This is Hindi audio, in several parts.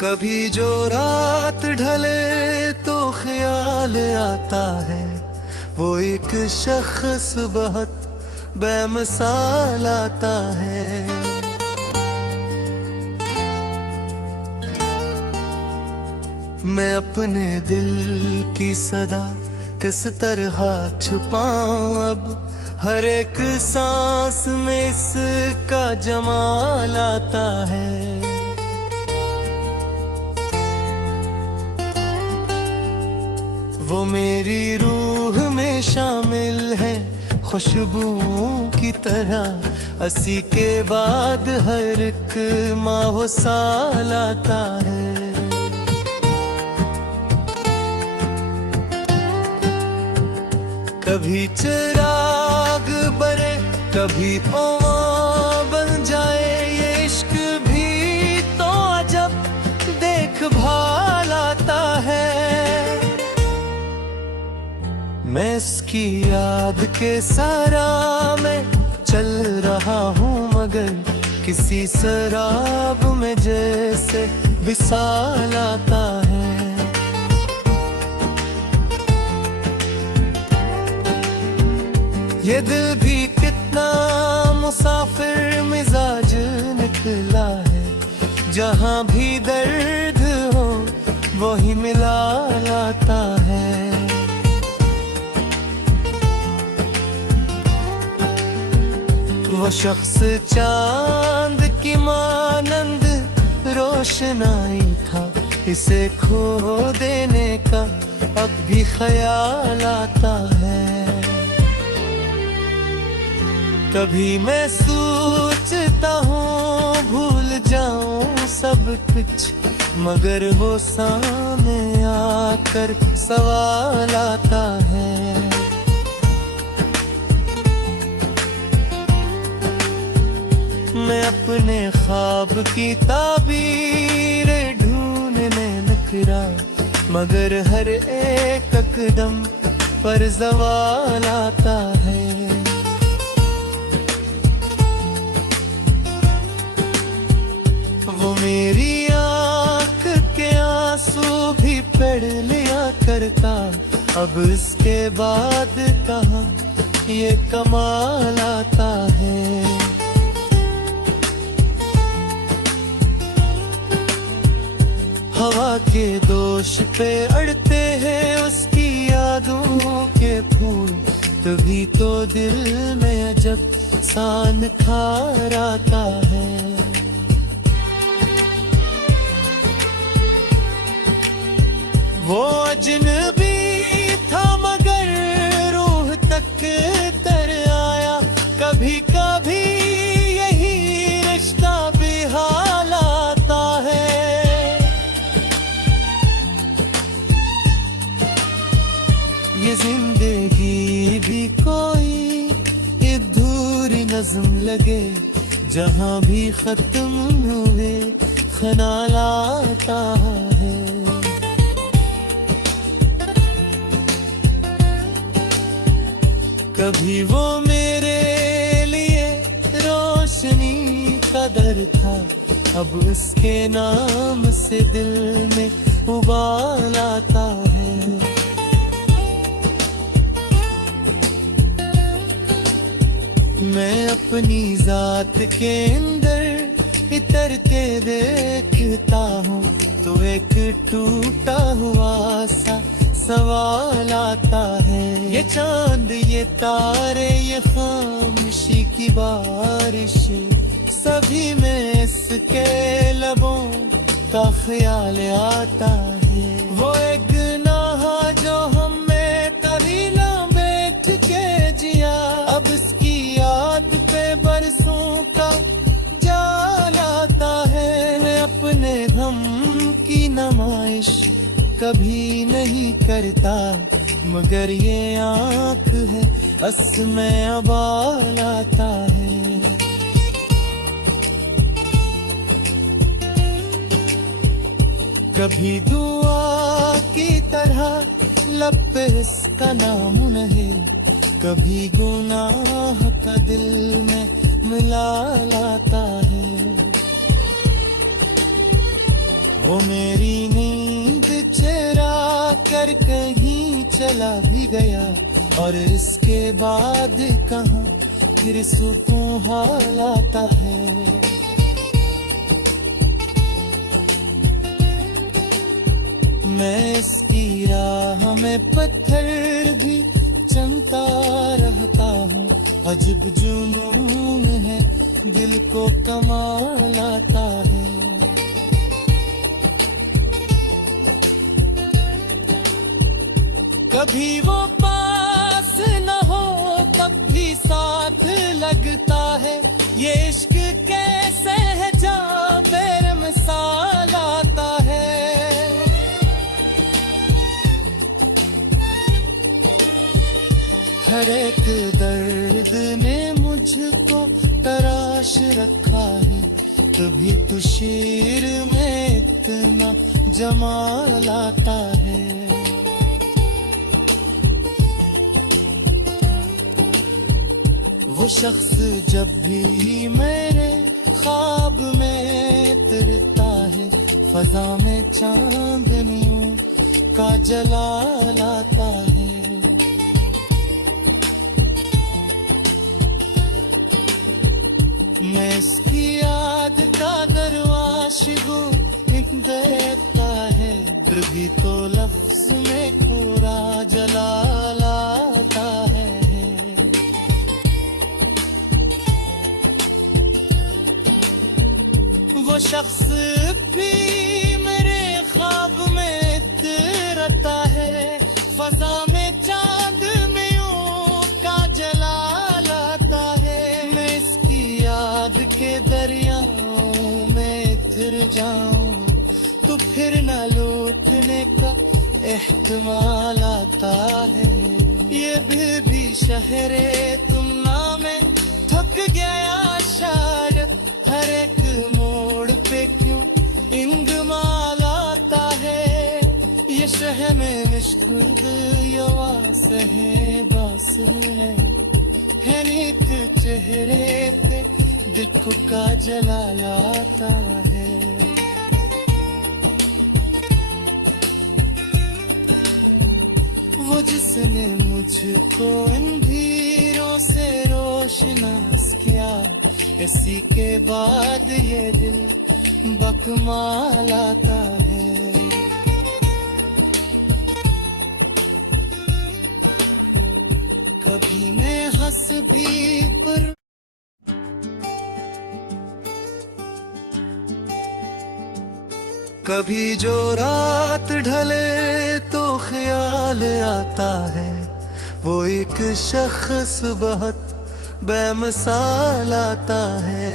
कभी जो रात ढले तो ख्याल आता है, वो एक शख्स बहुत बेमिसाल आता है। मैं अपने दिल की सदा किस तरह छुपाऊं, अब हर एक सांस में इसका जमाल आता है। वो मेरी रूह में शामिल है खुशबुओं की तरह, 80 के बाद हर एक माह साल आता है। कभी चिराग बरे कभी ओआ बन जाए, ये इश्क भी तो अजब देखभाल आता है। मैं इसकी याद के सारा में चल रहा हूँ, मगर किसी शराब में जैसे विसाल आता है। ये दिल भी कितना मुसाफिर मिजाज निकला है, जहाँ भी दर्द हो वही मिला लाता है। वो शख्स चांद की मानंद रोशनाई था, इसे खो देने का अब भी ख्याल आता है। कभी मैं सोचता हूँ भूल जाऊं सब कुछ, मगर वो सामने आकर सवाल आता है। मैं अपने ख्वाब की ताबीर ढूंढने निकला, मगर हर एक कदम पर ज़वाल आता है। वो मेरी आँख के आंसू भी पढ़ लिया करता, अब इसके बाद कहाँ ये कमाल आता है। हवा के दोष पे अड़ते हैं उसकी यादों के फूल, तभी तो दिल में अजब सा निखार आता है। वो अजनबी था मगर रूह तक तर आया, कभी कभी यही रिश्ता बेहाल आता है। ये जिंदगी भी कोई अधूरी नज़्म लगे, जहाँ भी खत्म हुए ख्याल आता है। कभी वो मेरे लिए रोशनी का दर था, अब उसके नाम से दिल में उबाल आता है। मैं अपनी जात के अंदर इतरते देखता हूँ, तो एक टूटा हुआ सा सवाल आता है। ये चांद ये तारे ये खामोशी की बारिश, सभी में इसके लबों का ख्याल आता है। वो एक गुनाह जो हमें कभी ना बैठ के जिया, अब इसकी याद पे बरसों का जाल आता है। मैं अपने गम की नुमाइश कभी नहीं करता, मगर ये आँख है असमें अबाल आता है। कभी दुआ की तरह लब पे इसका नाम नहीं, कभी गुनाह का दिल में मिला लाता है। वो मेरी नींद चुरा कर कहीं चला भी गया, और इसके बाद कहाँ फिर सुकून हाल आता है। मैं इसकी राह में पत्थर भी चलता रहता हूँ। अजब जुनून है, दिल को कमाल आता है। कभी वो पास न हो तब भी साथ लगता है। ये इश्क कैसे है जा बेमिसाल आता है। हर एक दर्द ने मुझको तराश रखा है, तभी तो शेर में इतना जमाल आता है। वो शख्स जब भी मेरे ख्वाब में उतरता है, फजा में चांदनियों का जलाल आता है। मैं इसकी याद का दरवाश को देता है, फिर भी तो लफ्ज में पूरा जलाल आता है। वो शख्स भी मेरे ख्वाब में उतरता है, फजा में चांदनियों का जलाल आता है। मैं इसकी याद के दरियाओं में उतर जाऊं तो फिर न लौटने का एहतमाल आता है। ये भी शहरे तुमना में थक गया शायर, हर एक मोड़ पे क्यों इंगमाल आता है। ये शहर में मुश्किल यवास है बासुने, है नीत चेहरे पे दिल का जलाल आता है। वो जिसने मुझको अंधेरों से रोशनास किया, इसी के बाद ये दिल बकमाल आता है। कभी मैं हंस भी पर कभी जो रात ढले तो ख्याल आता है, वो एक शख्स बहुत बेमिसाल आता है।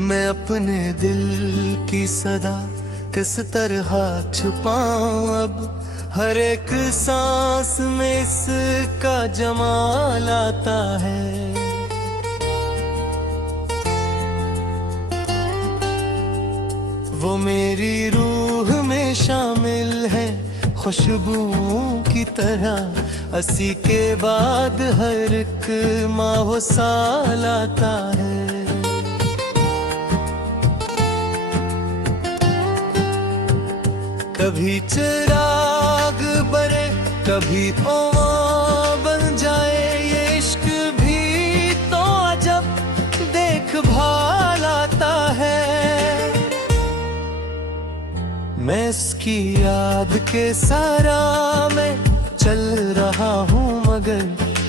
मैं अपने दिल की सदा किस तरह छुपाऊं अब, हर एक सांस में इसका जमाल आता है। वो मेरी रूह में शामिल है खुशबुओं की तरह, अस्सी के बाद हर एक माह साल आता है। कभी चिराग बरे कभी ओं बन जाए, ये इश्क भी तो अजब देखभाल आता है। मैं इसकी याद के सारा में चल रहा हूँ, मगर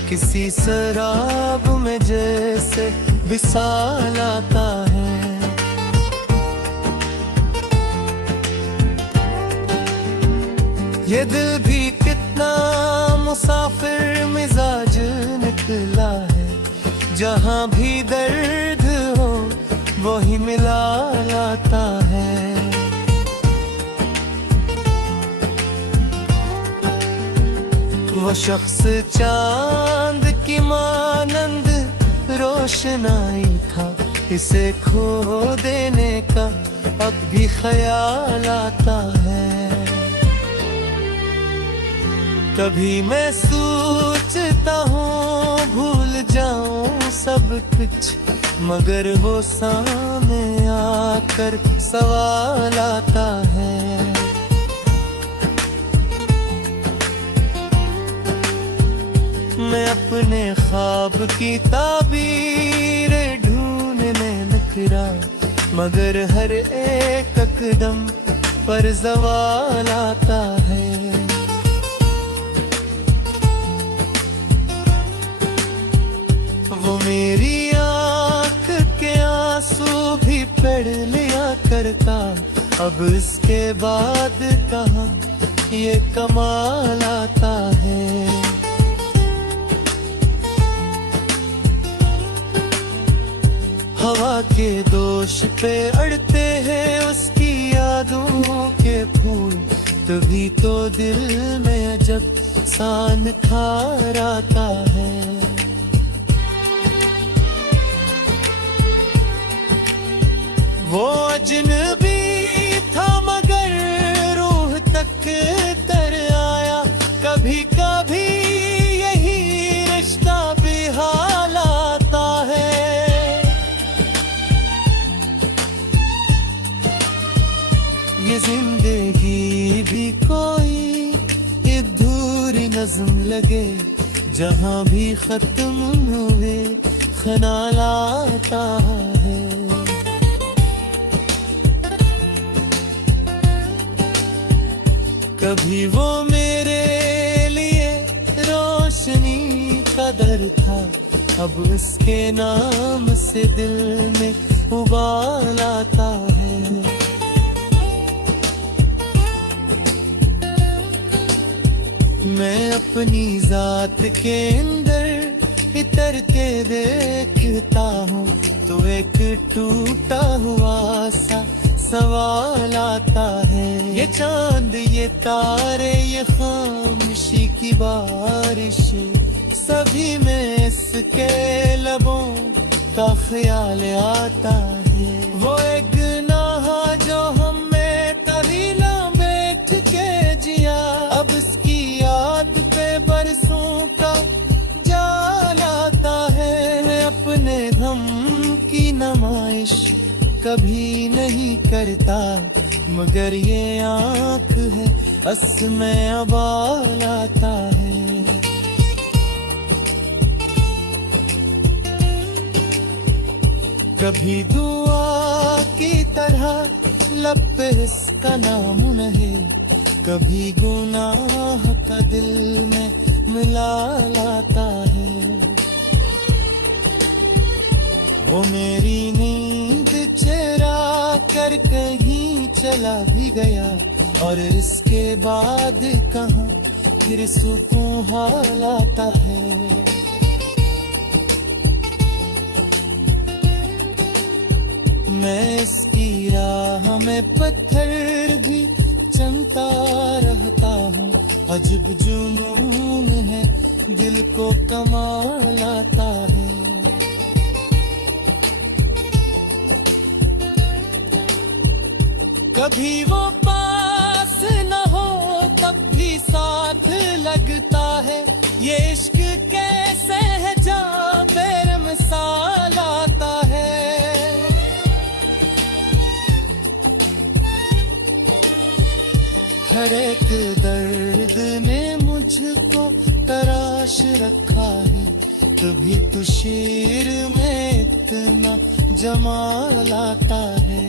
किसी शराब में जैसे विसाल आता है। ये दिल भी कितना मुसाफिर मिजाज निकला है, जहाँ भी दर्द हो वही मिला लाता है। वो शख्स चांद की मानंद रोशनाई था, इसे खो देने का अब भी ख्याल आता है। कभी मैं सोचता हूँ भूल जाऊं सब कुछ, मगर वो सामने आकर सवाल आता है। मैं अपने ख्वाब की ताबीर ढूंढने निकला, मगर हर एक कदम पर सवाल आता है। वो मेरी आँख के आंसू भी पढ़ लिया करता, अब इसके बाद कहाँ ये कमाल आता है। हवा के दोष पे अड़ते हैं उसकी यादों के फूल, तभी तो दिल में अजब सा निखार आता है। वो अजनबी था मगर रूह तक तर आया, कभी कभी यही रिश्ता भी हाल आता है। ये जिंदगी भी कोई अधूरी नज़्म लगे, जहाँ भी खत्म हुए ख्याल आता है। कभी वो मेरे लिए रोशनी का दर था, अब उसके नाम से दिल में उबाल आता है। मैं अपनी जात के अंदर इतरते देखता हूँ, तो एक टूटा हुआ सा सवाल आता है। ये चांद, ये तारे, ये खामोशी की बारिश, सभी में इसके लबों का ख्याल आता है। वो एक गुनाह जो हमें कभी ना बैठ के जिया, अब इसकी याद पे बरसों का जाल आता है। मैं अपने गम की नुमाइश कभी नहीं करता, मगर ये आँख है असमें अबाल आता है। कभी दुआ की तरह लब पे इसका नाम नहीं, कभी गुनाह का दिल में मिला लाता है। वो मेरी नींद चुरा कर कहीं चला भी गया, और इसके बाद कहाँ फिर सुकून हाल आता है। मैं इसकी राह में पत्थर भी चमता रहता हूँ, अजब जुनून है दिल को कमाल आता है। कभी वो पास न हो तब भी साथ लगता है, ये इश्क कैसे है जा बेमिसाल आता है। हर एक दर्द ने मुझको तराश रखा है, तभी तो शेर में इतना जमाल आता है।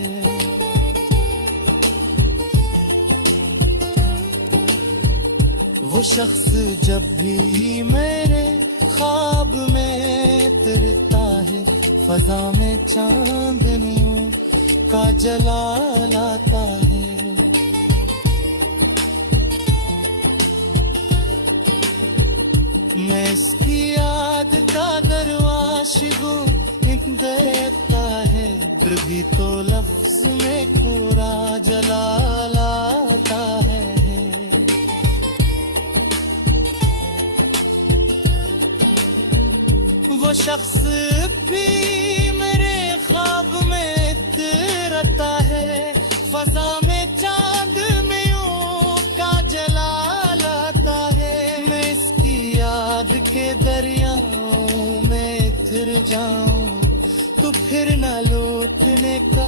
वो शख्स जब भी मेरे ख्वाब में उतरता है, फजा में चांदनियों का जलाल आता है। मैं इसकी याद का दरवाशिगो देता है, फिर भी तो लफ्ज में पूरा जलाल आता है। वो शख्स भी मेरे ख्वाब में उतरता है, फजा में चांदनियों का जलाल आता है। मैं इसकी याद के दरियाओं में उतर जाऊं तो फिर न लौटने का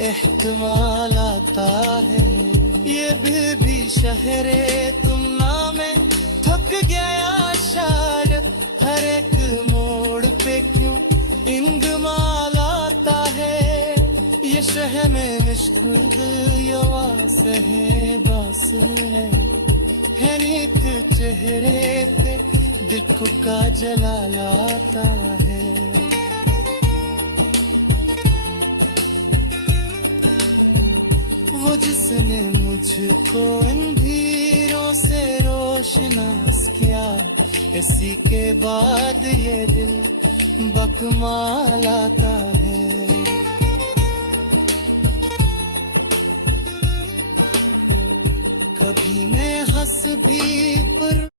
एहतमाल आता है। ये भी शहरे तुम नामे थक गया शायद, हर एक मोड़ पे क्यों इंगमाल आता है। ये शहर में निष्कुद यवास है बासुने, है नीत चेहरे पे दिल का जलाल आता है। वो जिसने मुझको अंधेरों से रोशनास किया, इसी के बाद ये दिल बकमाल आता है। कभी मैं हंस भी पर